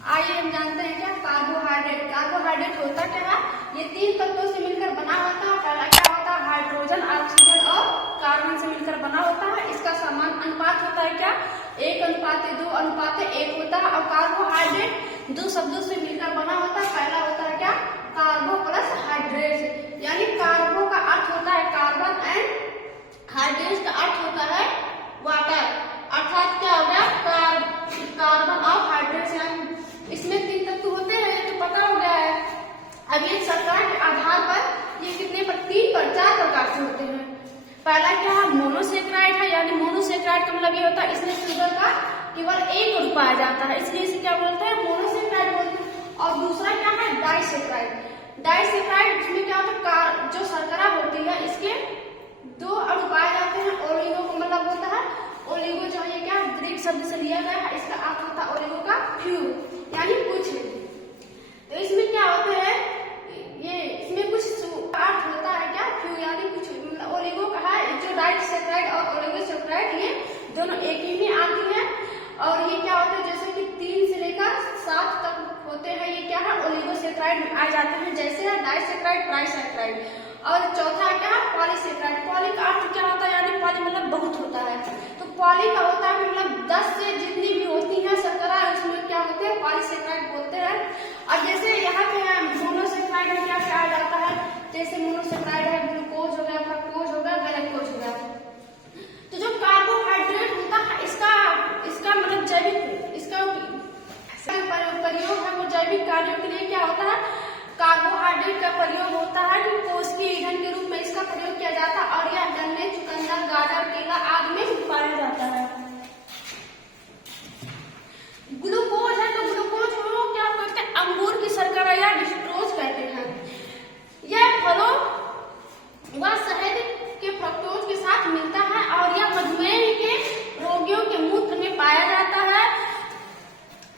आइए हम जानते हैं क्या कार्बोहाइड्रेट। कार्बोहाइड्रेट होता क्या है? ये 3 तत्वों से मिलकर बना होता है। पहला क्या होता है? हाइड्रोजन, ऑक्सीजन और कार्बन से मिलकर बना होता है। इसका समान अनुपात होता है क्या? 1:2:1 होता है। और कार्बोहाइड्रेट 2 शब्दों से मिलकर बना होता है। पहला होता है क्या? कार्बो प्लस हाइड्रेट, यानी कार्बो का अर्थ होता है कार्बन एंड हाइड्रेट का अर्थ होता है वाटर, अर्थात क्या हो गया? कार्बन और हाइड्रोजन। इसमें 3 तत्व होते हैं, ये तो पता हो गया है। अब ये शर्करा के आधार पर ये कितने 4 प्रकार से होते हैं। पहला क्या है? मोनोसेक्राइड है, यानी मोनोसेक्राइड का मतलब ये होता है इसमें शुगर का केवल एक ग्रुप पाया जाता है, इसलिए इसे क्या बोलते हैं? मोनोसेक्राइड बोलते हैं। और दूसरा क्या है? डाइसेक्राइड। डाइसेक्राइड इसमें क्या होता है? जो शर्करा होती है इसके 2 अणु पाए जाते हैं। ओलिगो को मतलब होता है, ओलिगो जो है क्या ग्रीक शब्द से लिया गया है, इसका अर्थ होता है ओलिगो का फ्यू, यानी कुछ। तो इसमें क्या होते हैं? ये इसमें कुछ अर्थ होता है क्या? फ्यू यानी कुछ। ओलिगो का है जो डाइसेक्राइड और ओलिगोसेक्राइड ये दोनों एक ही में आती है। और ये क्या होता है? जैसे कि 3 से लेकर 7 तक होते हैं, ये क्या है? ओलिगोसेक्राइड में आ जाते हैं, जैसे है डाइसेक्राइड, ट्राइसेक्राइड। और चौथा क्या है? पॉलीसेक्राइड। पॉली का अर्थ क्या होता है? यानी पॉली मतलब बहुत होता है, तो पॉली का होता है मतलब 10 से जितनी भी होती है शर्करा उसमें क्या होते हैं? पॉलीसेक्राइड बोलते हैं। और जैसे यहाँ पे मोनोसेक्राइड में क्या कहा जाता है? जैसे मोनोसेक्राइड है ग्लूकोज हो गया, फ्रक्टोज हो गया, गलूकोज हो गया। तो जो कार्बोहाइड्रेट होता है इसका मतलब जैविक इसका प्रयोग है वो जैविक कार्यों के लिए क्या होता है? कार्बोहाइड्रेट का प्रयोग होता है कि कोशिकीय ईंधन के रूप में इसका प्रयोग किया जाता है। और यह गन्ने, चुकंदर, गाजर, केला आदि में पाया जाता है। ग्लूकोज है, तो ग्लूकोज को क्या कहते हैं? अंगूर की शर्करा या डिस्ट्रोज कहते हैं। यह फलों व शहद के फ्रक्टोज के साथ मिलता है और यह मधुमेह के रोगियों के मूत्र में पाया जाता है।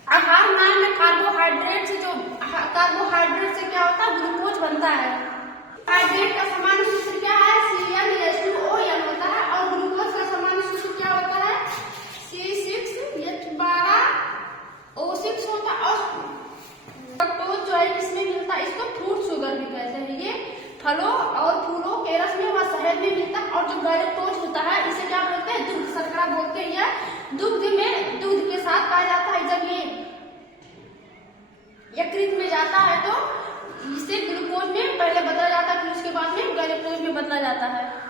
आहार नाम में कार्बोहाइड्रेट से क्या होता है? ग्लूकोज बनता है। हाइड्रेट का सामान्य सूत्र क्या है? CnH2ON होता है। और ग्लूकोज का सामान्य सूत्र क्या होता है? C6H12O6 होता है। और फ्रक्टोज जो है किसमें मिलता है? इसको फ्रूट शुगर भी कहते हैं। ये फलों और फूलों के रस में व शहद में मिलता है। और जो गलूकोज होता है इसे क्या बोलते हैं? दुग्ध शर्करा बोलते हैं। यह दूध के साथ पाया जाता है। जब ये यकृत में जाता है तो इसे ग्लूकोज में पहले बदला जाता है, फिर उसके बाद में गलूकोज में बदला जाता है।